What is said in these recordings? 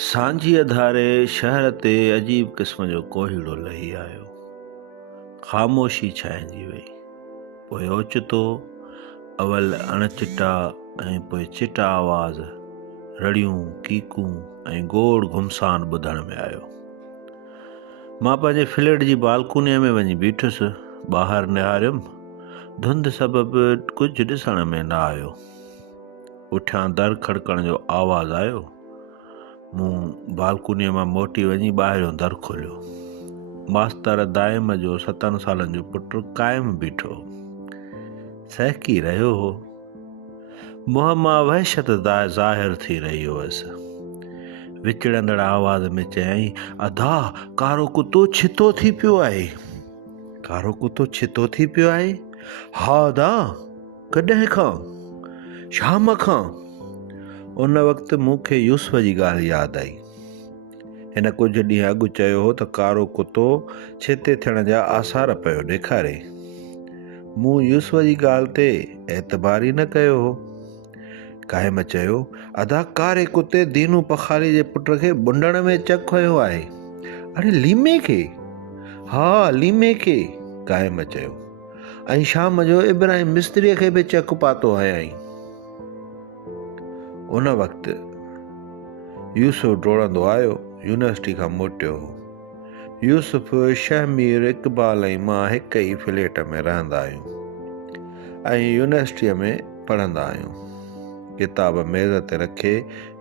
सांझीअ धारे शहर ते अजीब क़िस्म जो कोहीड़ो लही आयो। ख़ामोशी छांइजी वई। पोइ ओचितो अवल अणचिटा ऐं पोइ चिटा आवाज़, रड़ियूं, कीकूं ऐं गोड़ घुमसान ॿुधण में आयो। मां पंहिंजे फ्लैट जी बालकनीअ में वञी बीठुसि। ॿाहिरि निहारियुमि। धुंध सबबि कुझु ॾिसण में न आयो। पुठियां दर खड़कण जो आवाज़ आयो। मूं बालकनीअ मां मोटी वञी ॿाहिरियों दर खोलियो। मास्तर दाइम जो 7 सालनि जो पुटु क़ाइमु बीठो सहकी रहियो हो। मुंहं मां वहशत ज़ाहिर थी रही हुअसि। विकिणंदड़ आवाज़ में चयईं, अदा कारो कुतो छितो थी पियो आहे। कारो कुतो छितो थी पियो आहे? हा अदा, कॾहिं खां? शाम खां। उन वक़्तु मूंखे यूसुफ जी ॻाल्हि यादि आई। हिन कुझु ॾींहं अॻु चयो हो त कारो कुतो छिते थियण जा आसार पियो ॾेखारे। मूं यूसुफ जी ॻाल्हि ते एतबार ई न कयो हो। क़ाइम चयो, अदा कारे कुते दीनू पखाली जे पुट खे बुंडण में चक हुयो आहे। अरे लीमे खे? हा लीमे खे, क़ाइम चयो। ऐं शाम जो इब्राहिम मिस्त्रीअ खे बि चक पातो हयाई। उन वक़्तु यूसुफ डोड़ंदो आयो, यूनिवर्सिटी खां मोटियो हो। यूसुफ, शहमीर, इक़बाल ऐं मां हिक ई फ्लैट में रहंदा आहियूं ऐं यूनिवर्सिटीअ में पढ़ंदा आहियूं। किताब मेज़ ते रखे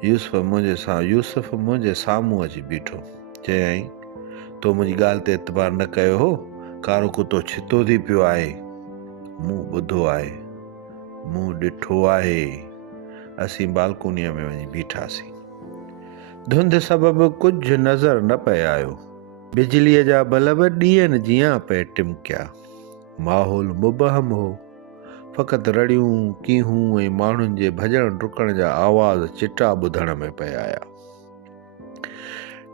यूसुफ मुंहिंजे साम्हूं अची बीठो। चयईं, तो मुंहिंजी ॻाल्हि ते एतबार न कयो हो? कारो कुतो छितो थी पियो आहे। मूं ॿुधो आहे, मूं ॾिठो आहे। असीं बालकनीअ में वञी बीठासीं। धुंध सबबि कुझु नज़र न पिए आयो। बिजलीअ जा बल्ब ॾींहंनि जीअं पिए टिमकिया। माहौल मुबहम हो। फ़क़ति रड़ियूं, कीहूं ऐं माण्हुनि जे भॼण डुकण जा आवाज़ चिटा ॿुधण में पिया आया।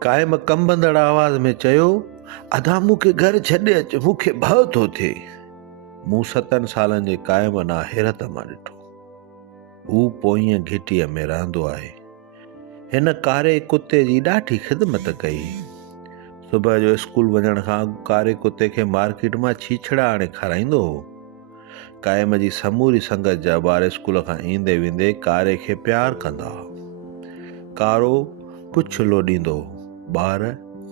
क़ाइम कंबंदड़ आवाज़ में चयो, अदा मूंखे घर छॾे अचु, मूंखे भउ थो थिए। मूं 7 सालनि जे क़ाइम ना हैरत मां ॾिठो। हू पोईं घिटीअ में रहंदो आहे। हिन कारे कुते जी ॾाढी ख़िदमत कई। सुबुह जो स्कूल वञण खां अॻु कारे कुते खे मार्केट मां छीछड़ा आणे खाराईंदो हो। क़ाइम जी समूरी संगत जा ॿार स्कूल खां ईंदे वेंदे कारे खे प्यार कंदा हुआ। कारो कुझु लोॾींदो हो, ॿार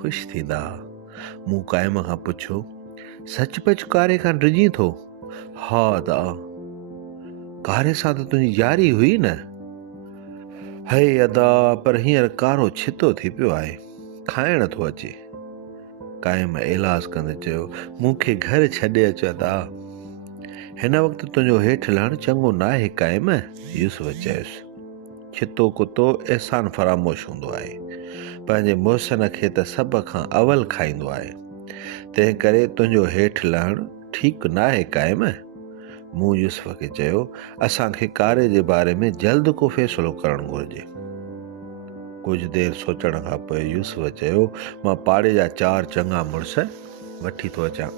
ख़ुशि थींदा हुआ। मूं क़ाइम खां पुछियो, सचुपचु कारे खां डिॼी थो? हा अदा, कारे सां त तुंहिंजी यारी हुई न? हे अदा, पर हींअर कारो छितो थी पियो आहे, खाइण थो अचे। क़ाइम एलाज़ कंदे चयो, मूंखे घर छॾे अचु अदा। हिन वक़्तु तुंहिंजो हेठि लहणु चङो न आहे क़ाइम, यूसुफ चयुसि। छितो कुतो अहसान फरामोश हूंदो आहे। पंहिंजे मुहसिन खे त सभ खां अवल खाईंदो आहे। तंहिं करे तुंहिंजो हेठि लहणु ठीकु न आहे क़ाइम। मूं यूसुफ खे चयो, असांखे कारे जे बारे में जल्द को फ़ैसिलो करणु घुरिजे। कुझु देरि सोचण खां पोइ यूसुफ चयो, मां पाड़े जा 4 चङा मुड़ुस वठी थो अचां।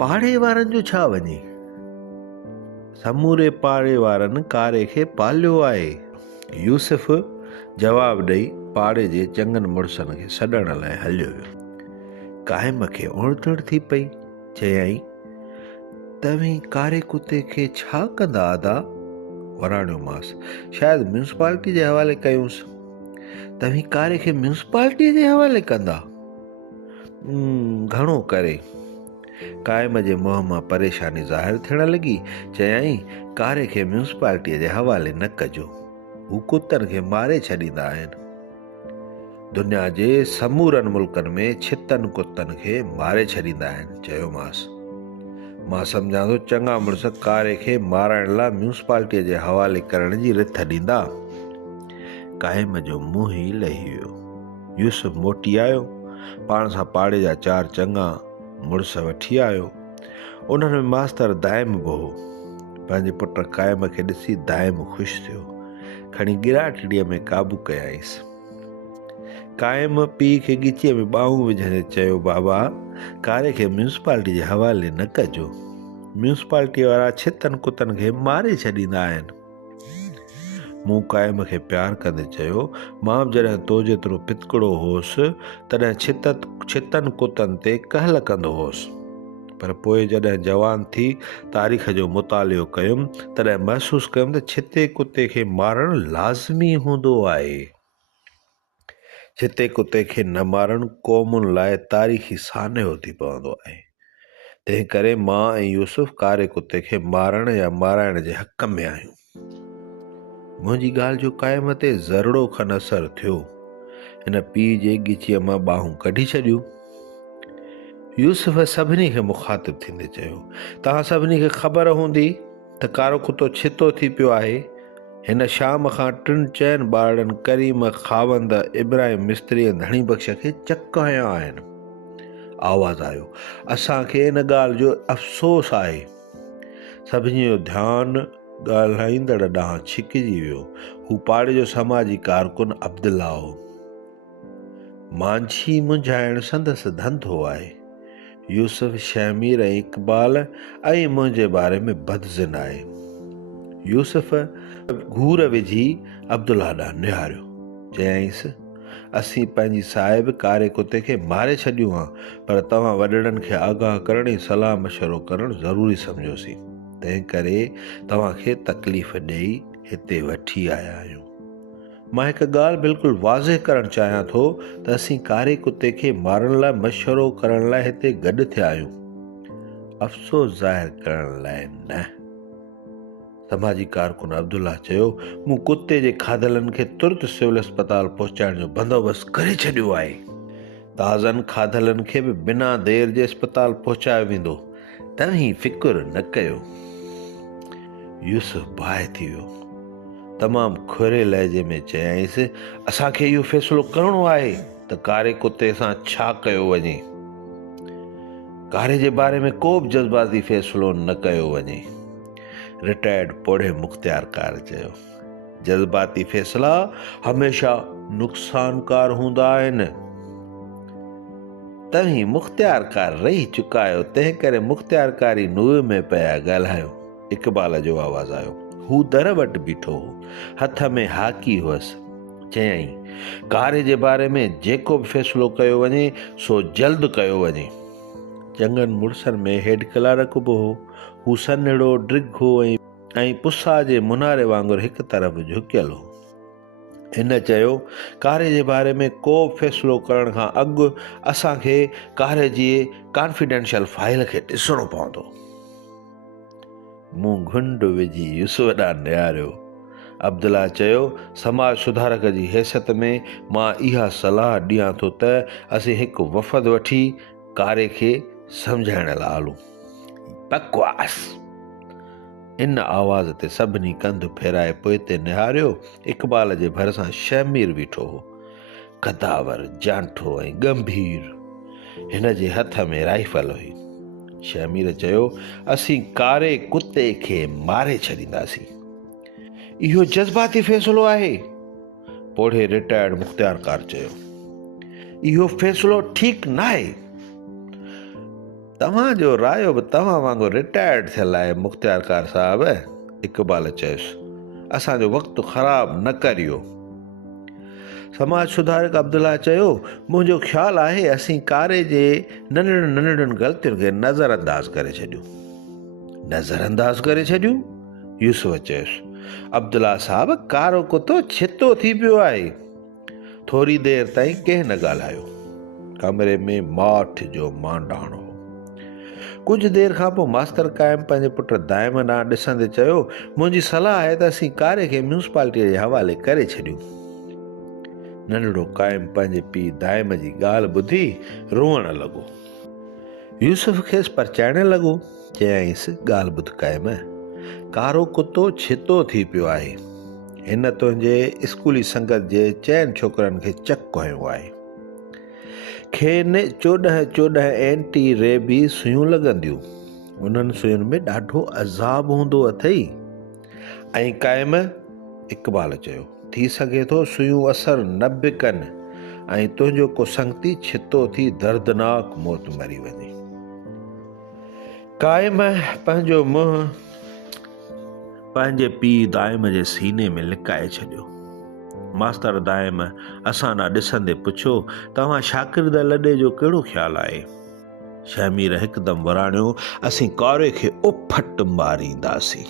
पाड़े वारनि जो छा वञे? समूरे पाड़े वारनि कारे खे पालियो आहे। यूसुफ जवाबु ॾेई पाड़े जे चङनि मुड़ुसनि खे सॾण लाइ हलियो वियो। क़ाइम खे उणितड़ थी पई। चयईं, तव्हीं कारे कुते खे छा कंदा अदा? वराणियोमांसि, शायदि म्यूनिसिपालिटी जे हवाले कयूंसि। तव्हीं कारे खे म्यूनिसिपालिटी जे हवाले कंदा? घणो करे। क़ाइम जे मुंहं मां परेशानी ज़ाहिर थियण लॻी। चयईं, कारे खे म्यूनिसिपालिटीअ जे हवाले न कजो, हू कुतनि खे मारे छॾींदा आहिनि। दुनिया जे समूरनि मुल्कनि में छितनि कुतनि खे मारे छॾींदा आहिनि, चयोमांसि। मां सम्झां थो चङा मुड़ुस कारे खे माराइण लाइ म्यूनिसिपालिटीअ जे हवाले करण जी रिथ ॾींदा। क़ाइम जो मुंहुं ई लही वियो। यूसुफ मोटी आयो, पाण सां पाड़े जा 4 चङा मुड़ुस वठी आयो। उन्हनि में मास्तर दाइम बि हो। पंहिंजे पुट क़ाइम खे ॾिसी दाइम ख़ुशि थियो। खणी गिराटड़ीअ में काबू कयाईंसि। क़ाइम पीउ खे ॻिचीअ में ॿाहूं विझंदे चयो, बाबा, कारे खे म्यूनिसिपालिटी जे हवाले न कजो। म्यूनिसिपालिटी वारा छितनि कुतनि खे मारे छॾींदा आहिनि। मूं क़ाइम खे प्यार कंदे चयो, मां बि जॾहिं तो जेतिरो पितकड़ो होसि तॾहिं छितनि कुतनि ते कहल कंदो होसि, पर पोइ जॾहिं जवान थी तारीख़ जो मुतालियो कयुमि तॾहिं महसूसु कयुमि त छिते कुते खे मारणु लाज़मी हूंदो आहे। छिते कुते खे न मारणु क़ौमुनि लाइ तारीख़ी सान्हो थी पवंदो आहे। तंहिं करे मां ऐं यूसुफ कारे कुते खे मारण या माराइण जे हक़ में आहियूं। मुंहिंजी ॻाल्हि जो क़ाइम ते ज़रड़ो खनि असरु थियो। हिन पीउ जे ॻिचीअ मां ॿाहूं कढी छॾियूं। यूसुफ सभिनी खे मुखातिब थींदे चयो, तव्हां सभिनी खे ख़बर हूंदी त कारो कुतो छितो थी पियो आहे। हिन शाम खां 4 ॿारनि करीम, खावंद, इब्राहिम मिस्त्री ऐं धणी बख़्श खे चक हया आहिनि। आवाज़ आयो, असांखे इन ॻाल्हि जो अफ़सोस आहे। सभिनी जो ध्यानु ॻाल्हाईंदड़ ॾांहुं छिकिजी वियो। हू पाड़े जो समाजी कारकुन अब्दुल्ला हो। मांझी मुंझाइण संदसि धंधो आहे। यूसुफ, शमीर ऐं इक़बाल ऐं मुंहिंजे बारे में बदज़िन आहे। यूसुफ घूर विझी अब्दुल्ला ॾांहुं निहारियो, चयाईंसि, असीं पंहिंजी साहिब कारे कुते खे मारे छॾियो आहे, पर तव्हां वॾड़नि खे आगाह करण ऐं सलाह मशवरो करणु ज़रूरी सम्झोसीं। तंहिं करे तव्हांखे तकलीफ़ ॾेई हिते वठी आया आहियूं। मां हिकु ॻाल्हि बिल्कुलु वाज़े करणु चाहियां थो त असीं कारे कुते खे मारण लाइ मशवरो करण लाइ हिते गॾु थिया आहियूं, अफ़सोस ज़ाहिर करण लाइ न। समाजी कारकुन अब्दुल्ला चयो, मूं कुते जे खाधलनि खे तुर्त सिविल अस्पताल पहुचाइण जो बंदोबस्तु करे छॾियो आहे। ताज़नि खाधलनि खे बि बिना देर जे अस्पताल पहुचायो वेंदो, तव्हीं फ़िकुर न कयो। यूसुफ बाहि थी वियो। तमामु खुरे लहजे में चयाईंसि, असांखे इहो फ़ैसिलो करिणो आहे त कारे कुते सां छा कयो वञे। कारे जे बारे में को बि जज़्बाती फ़ैसिलो न कयो वञे। रिटायर्ड पोढ़े मुख़्तियारकार चयो, जज़्बाती फ़ैसिला हमेशह नुक़सानकार हूंदा आहिनि। तव्हीं मुख़्तियारकार रही चुका आहियो, तंहिं करे मुख़्तियारकारी नुंहं में पिया ॻाल्हायो। इक़बाल जो आवाज़ आयो। हू दर वटि बीठो हो, हथ में हाकी हुअसि। चयाईं, कारे जे बारे में जेको बि फ़ैसिलो कयो वञे सो जल्द कयो वञे। चङनि मुड़सनि में हेड क्लार्क बि हो। हू सन्हड़ो, ड्रिघो ऐं पुसा जे मुनारे वांगुरु हिकु तरफ़ झुकियल हो। हिन चयो, कारे जे बारे में को बि फ़ैसिलो करण खां अॻु असांखे कारे जी कॉन्फिडेंशियल फाइल खे ॾिसणो पवंदो। मूं घुंड विझी यूसुफ ॾांहुं निहारियो। अब्दुल्ला चयो, समाज सुधारक जी हैसियत में मां इहा सलाह ॾियां थो त असीं हिकु वफ़द वठी कारे खे सम्झाइण लाइ हलूं। बकवास। इन आवाज़ ते सभिनी कंधु फेराए पोइ ते निहारियो। इक़बाल जे भरिसां शमीर बीठो हो, कदावर, जांठो ऐं गंभीर। हिन जे हथ में राइफल हुई। शमीर चयो, असीं कारे कुते खे मारे छॾींदासीं। इहो जज़्बाती फ़ैसिलो आहे, पोढ़े रिटायर्ड मुख़्तियारकार चयो। इहो फ़ैसिलो ठीकु न आहे। तव्हांजो रायो बि तव्हां वांगुरु रिटायर्ड थियल आहे मुख़्तियारकार साहब, इक़बाल चयुसि। असांजो वक़्तु ख़राबु न करियो। समाज सुधारक अब्दुल्ला चयो, मुंहिंजो ख़्यालु आहे असीं कारे जे नंढड़ियुनि नंढड़ियुनि ग़लतियुनि खे नज़रअंदाज़ करे छॾियूं। नज़रअंदाज़ करे छॾियूं? यूसुफ चयुसि। अब्दुल्ला साहब, कारो कुतो छितो थी पियो आहे। थोरी देरि ताईं कंहिं न ॻाल्हायो। कमरे में माठ जो मांडाणो। कुझु देरि खां पोइ मास्तर क़ाइम पंहिंजे पुट दाइम ॾांहुं ॾिसंदे चयो, मुंहिंजी सलाह आहे त असीं कारे खे म्यूनिसिपालिटीअ जे हवाले करे छॾियूं। नंढड़ो क़ाइम पंहिंजे पीउ दाइम जी ॻाल्हि ॿुधी रोअण लॻो। यूसुफ खेसि परचाइण लॻो। चयाईंसि, ॻाल्हि ॿुध क़ाइम, कारो कुतो छितो थी पियो आहे। हिन तुंहिंजे स्कूली संगत जे 4 छोकिरनि खे चक हयो आहे। खेनि 14 एंटी रेबी सुयूं लॻंदियूं। उन्हनि सुयुनि में ॾाढो अज़ाब हूंदो अथई। ऐं क़ाइम, इक़बाल चयो, थी सघे थो सुयूं असरु न बि कनि ऐं तुंहिंजो को संगती छितो थी दर्दनाक मौत मरी वञे। क़ाइम पंहिंजो मुंहुं पंहिंजे पीउ दाइम जे सीने में लिकाए छॾियो। मास्तर दाइम असां ॾांहुं ॾिसंदे पुछियो, तव्हां शागिर्द लॾे जो कहिड़ो ख़्यालु आहे? शहमीर हिकदमि वराणियो, असीं कारे खे उफट मारींदासीं।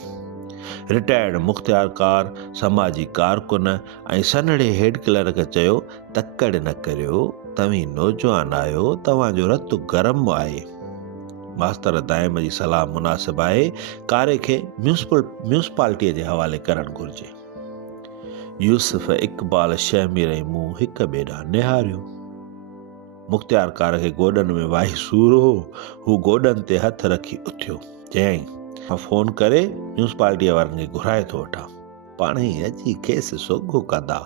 रिटायर्ड मुख़्तियारकार समाजी कारकुन ऐं सन्हड़े हेड क्लर्क चयो, तकड़ न करियो, तव्हीं नौजवान आहियो, तव्हांजो रतु गरम आहे। मास्तर दाइम जी सलाह मुनासिब आहे, कारे खे म्यूनिसिपालिटीअ जे हवाले करणु घुरिजे। यूसुफ इक़बाल शहमीर ऐं मुंहुं हिक ॿिए ॾांहुं निहारियो। मुख़्तियारकार खे गोॾनि में वाही सूर हो, हू गोॾनि ते हथ रखी उथियो, चयईं, मां फ़ोन करे म्यूनिसिपालिटीअ वारनि खे घुराए थो वठां, पाण ई अची खेसि सोघो कंदा।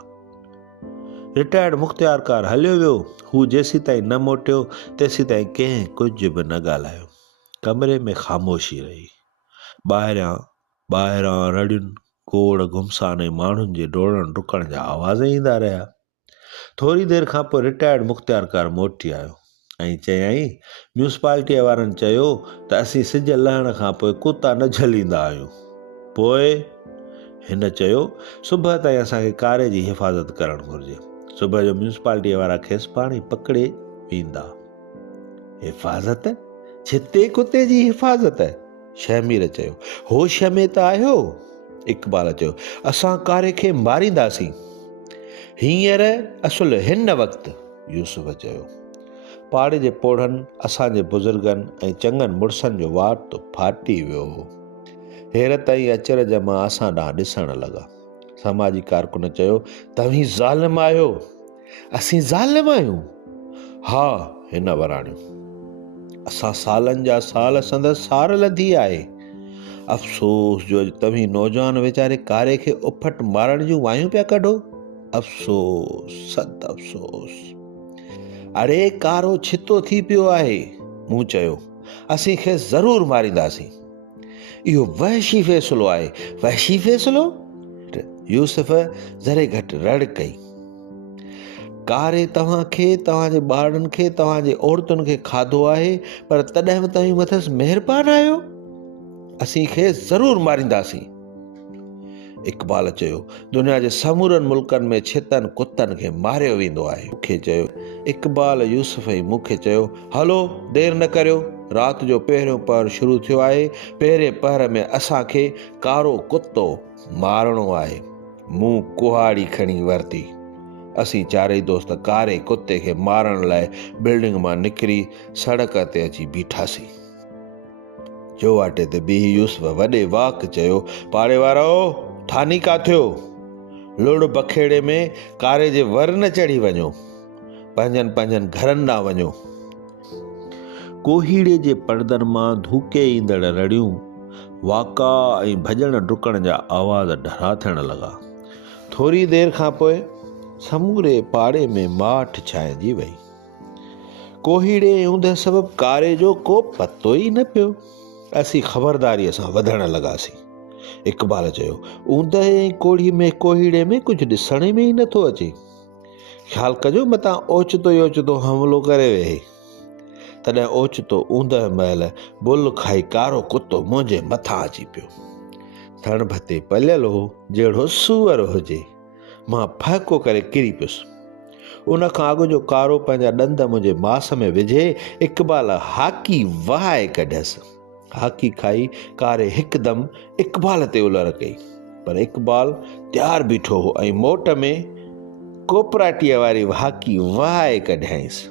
रिटायर्ड मुख़्तियारकार हलियो वियो। हू जेसीं ताईं न मोटियो तेसीं ताईं कंहिं कुझु बि न ॻाल्हायो। कमरे में ख़ामोशी रही। ॿाहिरां रड़ियुनि, गोड़ घुमसान ऐं माण्हुनि जे डोड़ण डुकण जा आवाज़ ईंदा रहिया। थोरी देरि खां पोइ रिटायर्ड मुख़्तियारकार मोटी आयो ऐं चयईं, म्यूनिसिपालिटीअ वारनि चयो त असीं सिज लहण खां पोइ कुता न झलींदा आहियूं। पोइ हिन चयो, सुबुह ताईं असांखे कारे जी हिफ़ाज़त करणु घुरिजे। सुबुह जो म्यूनिसिपालिटीअ वारा खेसि पाणी पकिड़े वेंदा। हिफ़ाज़त? छिते कुते जी हिफ़ाज़त? शहमीर चयो, होश में त आहियो? इक़बाल चयो, असां कारे खे मारींदासीं। हींअर असुल हिन वक़्तु, यूसुफ चयो। पाड़े जे पोड़नि असांजे बुज़ुर्गनि ऐं चङनि मुड़सनि जो वात फाटी वियो हो। हैरत ऐं अचरज मां असां ॾांहुं ॾिसण लॻा। समाजी कारकुन चयो, तव्हीं ज़ालिम आहियो। असीं ज़ालिम आहियूं? हा, हिन वराणियो। असां सालनि जा साल संदसि सार लधी आहे। अफ़सोस जो तव्हीं नौजवान वीचारे कारे खे उफट मारण जूं वायूं पिया कढो। अफ़सोस, सद अफ़सोस। अड़े कारो छितो थी पियो आहे। मूं चयो, असीं खेसि ज़रूरु मारींदासीं। इहो वहशी फ़ैसिलो आहे। वहशी फ़ैसिलो? यूसुफ ज़रे घटि रड़ कई। कारे तव्हांखे, तव्हांजे ॿारनि खे, तव्हांजे औरतुनि खे खाधो आहे, पर तॾहिं बि तव्हीं मथसि महिरबान आहियो। असीं खेसि ज़रूरु मारींदासीं। इक़बाल चयो, दुनिया जे समूरनि मुल्कनि में छितनि कुतनि खे मारियो वेंदो आहे। मूंखे चयो, इक़बाल यूसुफ ऐं मूंखे चयो, हलो देरि न करियो, राति जो पहिरियों पहर शुरू थियो आहे। पहिरें पहर में असांखे कारो कुतो मारणो आहे। मूं कुहाड़ी खणी वरिती। असीं चारई दोस्त कारे कुते खे मारण लाइ बिल्डिंग मां निकिरी सड़क ते अची बीठासीं। चौवाटे ते बीही यूसुफ वॾे वाक चयो, पाड़े वारो ठानी का थियो? लुड़ बखेड़े में कारे जे वर न चढ़ी वञो। पंहिंजनि घरनि ॾांहुं वञो। कोहीड़े जे परदनि मां धूके ईंदड़ रड़ियूं, वाका ऐं भॼण डुकण जा आवाज़ ढरा थियण लॻा। थोरी देरि खां पोइ समूरे पाड़े में माठ छाइजी वई। कोहीड़े ऐं ऊंदहि सबबु कारे जो को पतो ई न पियो। असीं ख़बरदारीअ सां वधण लॻासीं। इक़बाल चयो, ऊंदहि ऐं कोहीड़े में कुझु ॾिसण में ई नथो अचे। ख़्यालु कजो मतां ओचितो हमिलो करे वेहे। तॾहिं ओचितो ऊंदहि महिल बुल खाई कारो कुतो मुंहिंजे मथां अची पियो। थण भते पलियल हो, जहिड़ो सूअर हुजे। मां फहको करे किरी पियुसि। उन खां अॻु जो कारो पंहिंजा ॾंद मुंहिंजे मास में विझे इक़बाल हाकी वहाए कढियसि। हाकी खाई कारे हिकदमि इक़बाल ते उलर कई, पर इक़बाल तयारु बीठो हो ऐं मोट में कोपराटीअ वारी हाकी वहाए कढियईंसि।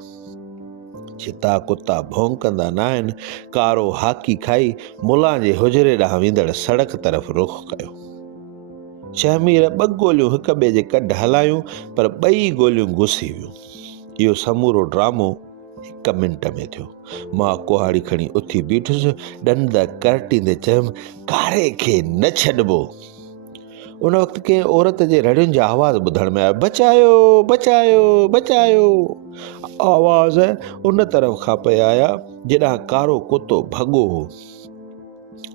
छिता कुता भौंकंदा न आहिनि। कारो हाकी खाई मुला जे हुजरे ॾांहुं वेंदड़ सड़क तरफ़ रुख कयो। शहमीर 2 गोलियूं हिक ॿिए जे कढ हलायूं, पर 2 गोलियूं घुसी वियूं। इहो समूरो ड्रामो 1 मिंट में थियो। मां कुहाड़ी खणी उथी बीठुसि, ॾंद करटींदे चयुमि, कारे खे न छॾिबो। उन वक़्तु कंहिं औरत जे रड़ियुनि जा आवाज़ ॿुधण में आया, बचायो बचायो बचायो। आवाज़ उन तरफ़ खां पिया आया जेॾां कारो कुतो भॻो हो।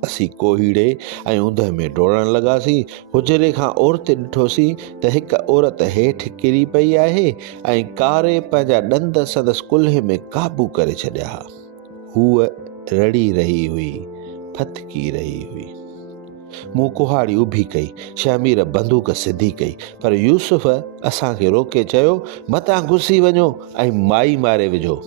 असीं कोहीड़े ऐं ऊंदहि में डोड़ण लॻासीं। हुजरे खां औरते ॾिठोसीं त हिकु औरत हेठि किरी पई आहे ऐं कारे पंहिंजा ॾंद संदसि कुल्हे में काबू करे छॾिया हुआ। हूअ रड़ी रही हुई, फथकी रही हुई। मूं कुहाड़ी उभी कई, शमीर बंदूक सिधी कई, पर यूसुफ असांखे रोके चयो, मतां घुसी वञो ऐं माई मारे विझो।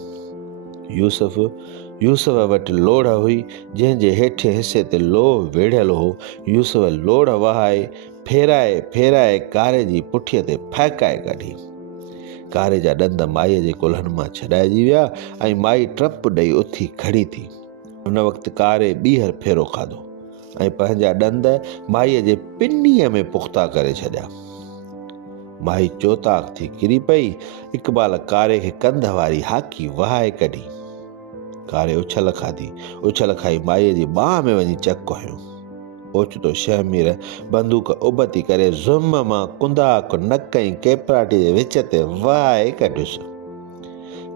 यूसुफ वटि लोढ़ हुई, जंहिंजे हेठिएं हिसे ते लोह वेढ़ियल हो। यूसुफ लोढ़ वहाए फेराए फेराए कारे जी पुठीअ ते फहकाए कढी। कारे जा ॾंद माईअ जे कुल्हनि मां छॾाइजी विया ऐं माई टप ॾेई उथी खड़ी थी। उन वक़्तु कारे ॿीहर फेरो खाधो ऐं पंहिंजा ॾंद माईअ जे पिनीअ में पुख़्ता करे छॾिया। माई चोताक थी किरी पई। इक़बाल कारे खे कंध वारी हाकी वहाए कढी। कारे उछल खाधी, उछल खाई माईअ जी बांह में वञी चक हयो। ओचितो शहमीर बंदूक उबती करे ज़ुम मां कुंदाक नक ऐं केपराटी जे विच ते वहाए कढियुसि।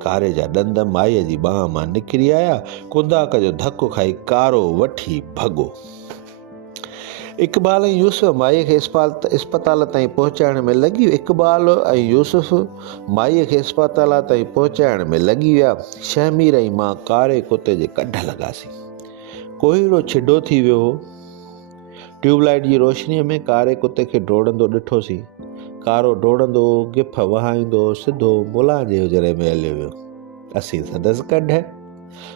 कारे जा ॾंद माईअ जी बांह मां निकिरी आया। कुंदाक जो धकु खाई कारो वठी भॻो। इक़बाल ऐं यूसुफ माईअ खे इस्पताल ताईं पहुचाइण में लॻी। इक़बाल ऐं यूसुफ माईअ खे इस्पताल ताईं पहुचाइण में लॻी विया। शहमीर ऐं मां कारे कुते जे कढ लॻासीं। कोहीड़ो छिडो थी वियो हो। ट्यूबलाइट जी रोशनीअ में कारे कुते खे डोड़ंदो ॾिठोसीं। कारो डोड़ंदो, गिफ वहाईंदो सिधो मुला जे हुजरे में हलियो वियो। असीं संदसि कढ,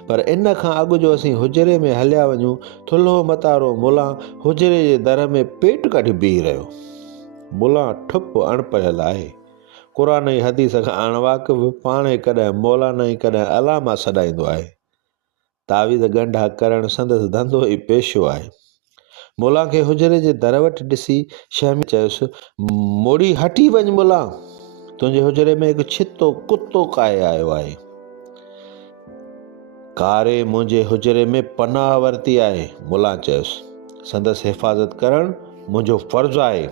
पर इन खां अॻु जो असीं हुजरे में हलिया वञूं, थुल्हो मतारो मुला हुजरे जे दर में पेट कढी बीह रहियो। मुला ठुप अणपढ़ियल आहे, क़ुरान जी हदीस खां अणवाक़िफ़, पाणे कॾहिं मौलाना ऐं कॾहिं अलामा सॾाईंदो आहे। तावीज़ गंढा करणु संदसि धंधो ई पेशो आहे। मुला खे हुजरे जे दर वटि ॾिसी शहमीर चयुसि, मोड़ी हटी वञ मुला, तुंहिंजे हुजरे में हिकु छितो कुतो काए आयो आहे। कारे मुंहिंजे हुजरे में पनाह वरिती आहे, मुला चयुसि। संदसि हिफ़ाज़त करणु मुंहिंजो फ़र्ज़ु आहे।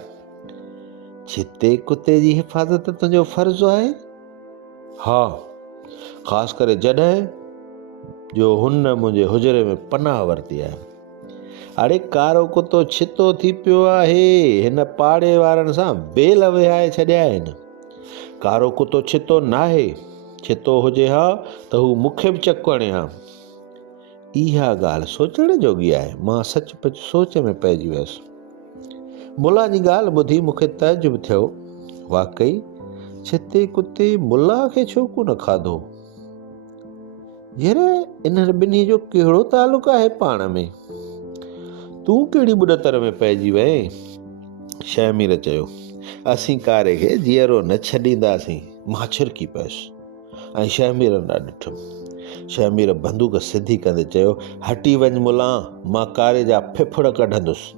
छिते कुते जी हिफ़ाज़त तुंहिंजो फ़र्ज़ु आहे? हा, ख़ासि करे जॾहिं जो हुन मुंहिंजे हुजरे में पनाह वरिती आहे। अड़े कारो कुतो छितो थी पियो आहे, हिन पाड़े वारनि सां बेल विहाए छॾिया आहिनि। कारो कुतो छितो नाहे, छितो हुजे हा त हू मूंखे बि चक हणे हा। इहा ॻाल्हि सोचण जोगी आहे। मां सचुपचु सोच में पइजी वियुसि। मुला जी ॻाल्हि ॿुधी मूंखे तइजुब थियो। वाकई छिते कुते मुला खे छो कोन खाधो? यार, इन्हनि ॿिन्ही जो कहिड़ो तालुक़ आहे पाण में? तूं कहिड़ी बुॾतर में पइजी वएं? शहमीर चयो। असीं कारे खे जीअरो न छॾींदासीं। मां छिरकी पियुसि ऐं शहमीर ॾांहुं ॾिठुमि। शहमीर बंदूक सिधी कंदे चयो, हटी वञ मुला, मां कारे जा फिफड़ कढंदुसि।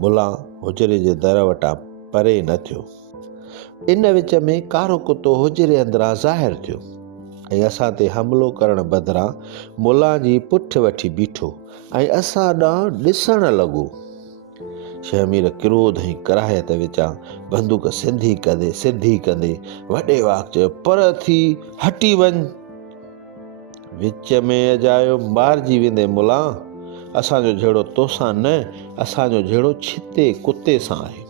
मुला हुजरे जे दर वटां परे न थियो। इन विच में कारो कुतो हुजरे अंदरां ज़ाहिर थियो ऐं असां ते हमिलो करण बदिरां मुला जी पुठ वठी बीठो ऐं असां ॾांहुं ॾिसण लॻो। शहमीर क्रोध ऐं कराहत विचां बंदूक सिधी कंदे वॾे वाक चयो, पर थी हटी वञ। विच में अजायो मारिजी वेंदे मुला। असांजो जहिड़ो तोसां न, असांजो जहिड़ो छिते कुते सां आहे।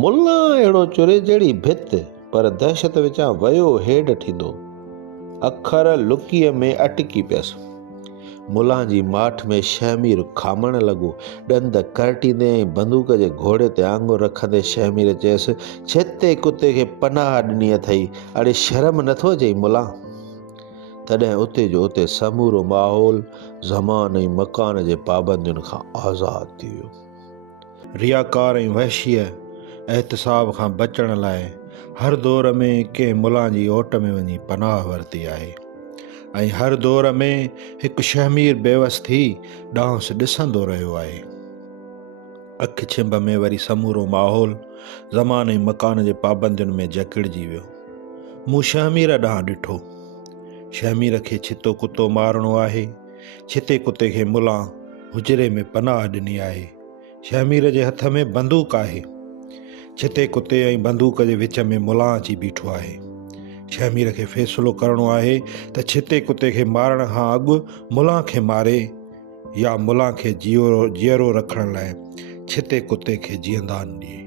मुला अहिड़ो चुरे जहिड़ी भित, पर दहशत विचां वयो हेड थींदो। अखर लुकीअ में अटकी पियसि। मुला जी माठ में शहमीर खामण लॻो। ॾंद करटींदे ऐं बंदूक जे घोड़े ते आङुर रखंदे शहमीर चयसि, छिते कुते खे पनाह ॾिनी अथई, अड़े शर्म नथो अचई मुला? तॾहिं उते जो उते समूरो माहौल ज़मान ऐं मकान जे पाबंदियुनि खां आज़ादु थी वियो। रियाकार ऐं वहशीअ एहतिसाब खां बचण लाइ हर दौर में कंहिं मुला जी ओट में वञी पनाह वरिती आहे ऐं हर दौर में हिकु शहमीर बेवस थी डांस ॾिसंदो रहियो आहे। अखि छिंभ में वरी समूरो माहौल ज़मान ऐं मकान जे पाबंदियुनि में जकड़जी वियो। मूं शहमीर ॾांहुं ॾिठो। शहमीर खे छितो कुतो मारणो आहे। छिते कुते खे मुला हुजरे में पनाह ॾिनी आहे। शहमीर जे हथ में बंदूक आहे। छिते कुते ऐं बंदूक जे विच में मुला अची बीठो आहे। शहमीर खे फ़ैसिलो करणो आहे त छिते कुते खे मारण खां अॻु मुला खे मारे या मुला खे जीअरो रखण लाइ छिते कुते खे जीअंदान ॾिए।